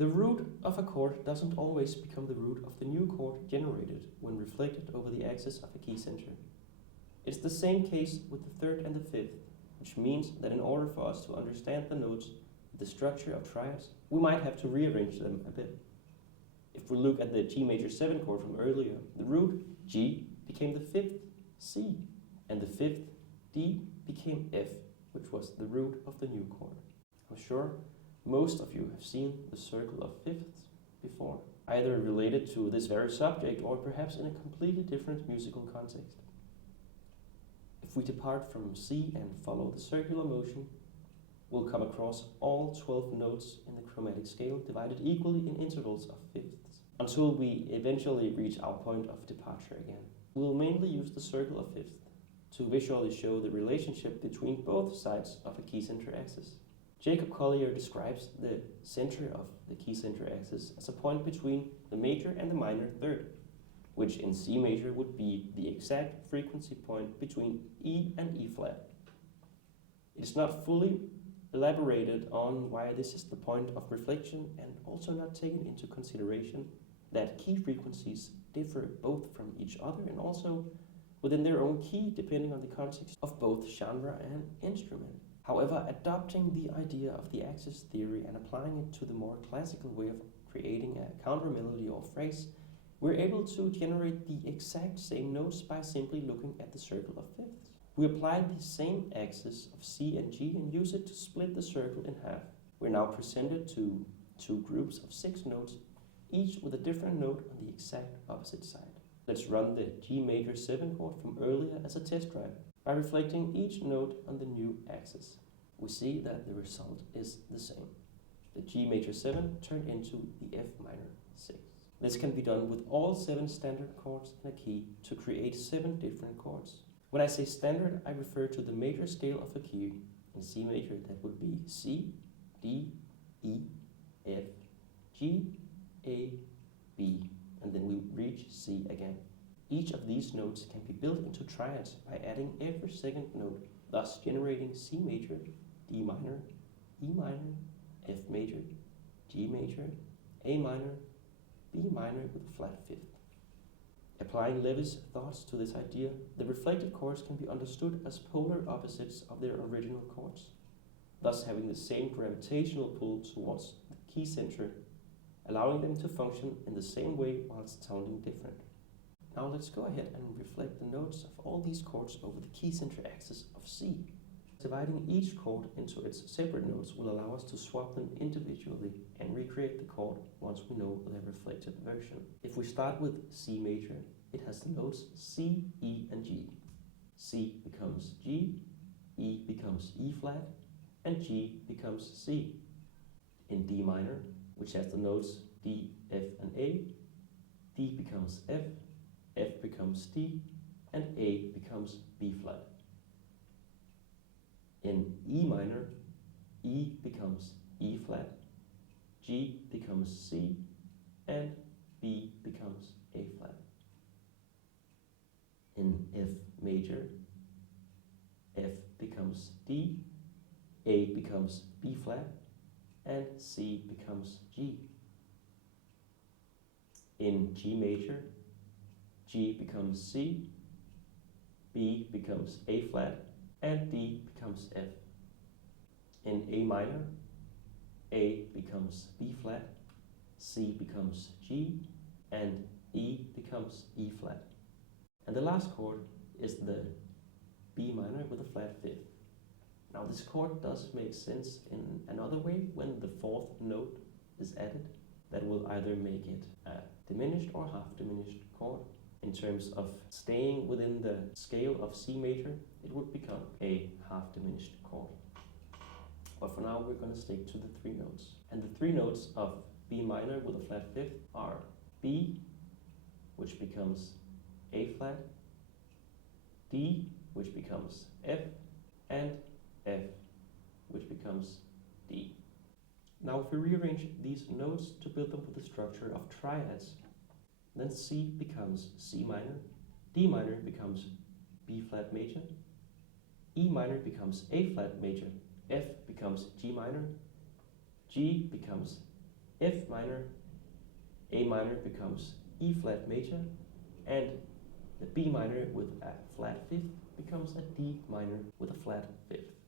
The root of a chord doesn't always become the root of the new chord generated when reflected over the axis of a key center. It's the same case with the third and the fifth, which means that in order for us to understand the notes of the structure of triads, we might have to rearrange them a bit. If we look at the G major 7 chord from earlier, the root G became the fifth C, and the fifth D became F, which was the root of the new chord. I'm sure most of you have seen the circle of fifths before, either related to this very subject or perhaps in a completely different musical context. If we depart from C and follow the circular motion, we'll come across all 12 notes in the chromatic scale divided equally in intervals of fifths, until we eventually reach our point of departure again. We'll mainly use the circle of fifths to visually show the relationship between both sides of a key center axis. Jacob Collier describes the center of the key center axis as a point between the major and the minor third, which in C major would be the exact frequency point between E and E flat. It is not fully elaborated on why this is the point of reflection, and also not taken into consideration that key frequencies differ both from each other and also within their own key depending on the context of both genre and instrument. However, adopting the idea of the axis theory and applying it to the more classical way of creating a counter melody or phrase, we're able to generate the exact same notes by simply looking at the circle of fifths. We apply the same axis of C and G and use it to split the circle in half. We're now presented to two groups of 6 notes, each with a different note on the exact opposite side. Let's run the G major 7 chord from earlier as a test drive. By reflecting each note on the new axis, we see that the result is the same. The G major 7 turned into the F minor 6. This can be done with all 7 standard chords in a key to create 7 different chords. When I say standard, I refer to the major scale of a key. In C major, that would be C, D, E, F, G, A, B, and then we reach C again. Each of these notes can be built into triads by adding every second note, thus generating C major, D minor, E minor, F major, G major, A minor, B minor with a flat fifth. Applying Levy's thoughts to this idea, the reflected chords can be understood as polar opposites of their original chords, thus having the same gravitational pull towards the key center, allowing them to function in the same way whilst sounding different. Now let's go ahead and reflect the notes of all these chords over the key center axis of C. Dividing each chord into its separate notes will allow us to swap them individually and recreate the chord once we know their reflected version. If we start with C major, it has the notes C, E, and G. C becomes G, E becomes E flat, and G becomes C. In D minor, which has the notes D, F, and A, D becomes F, F becomes D, and A becomes B flat. In E minor, E becomes E flat, G becomes C, and B becomes A flat. In F major, F becomes D, A becomes B flat, and C becomes G. In G major, G becomes C, B becomes A flat, and D becomes F. In A minor, A becomes B flat, C becomes G, and E becomes E flat. And the last chord is the B minor with a flat fifth. Now this chord does make sense in another way when the 4th note is added. That will either make it a diminished or half diminished chord. In terms of staying within the scale of C major, it would become a half diminished chord. But for now, we're going to stick to the 3 notes. And the 3 notes of B minor with a flat fifth are B, which becomes A flat, D, which becomes F, and F, which becomes D. Now if we rearrange these notes to build them with the structure of triads, then C becomes C minor, D minor becomes B flat major, E minor becomes A flat major, F becomes G minor, G becomes F minor, A minor becomes E flat major, and the B minor with a flat fifth becomes a D minor with a flat fifth.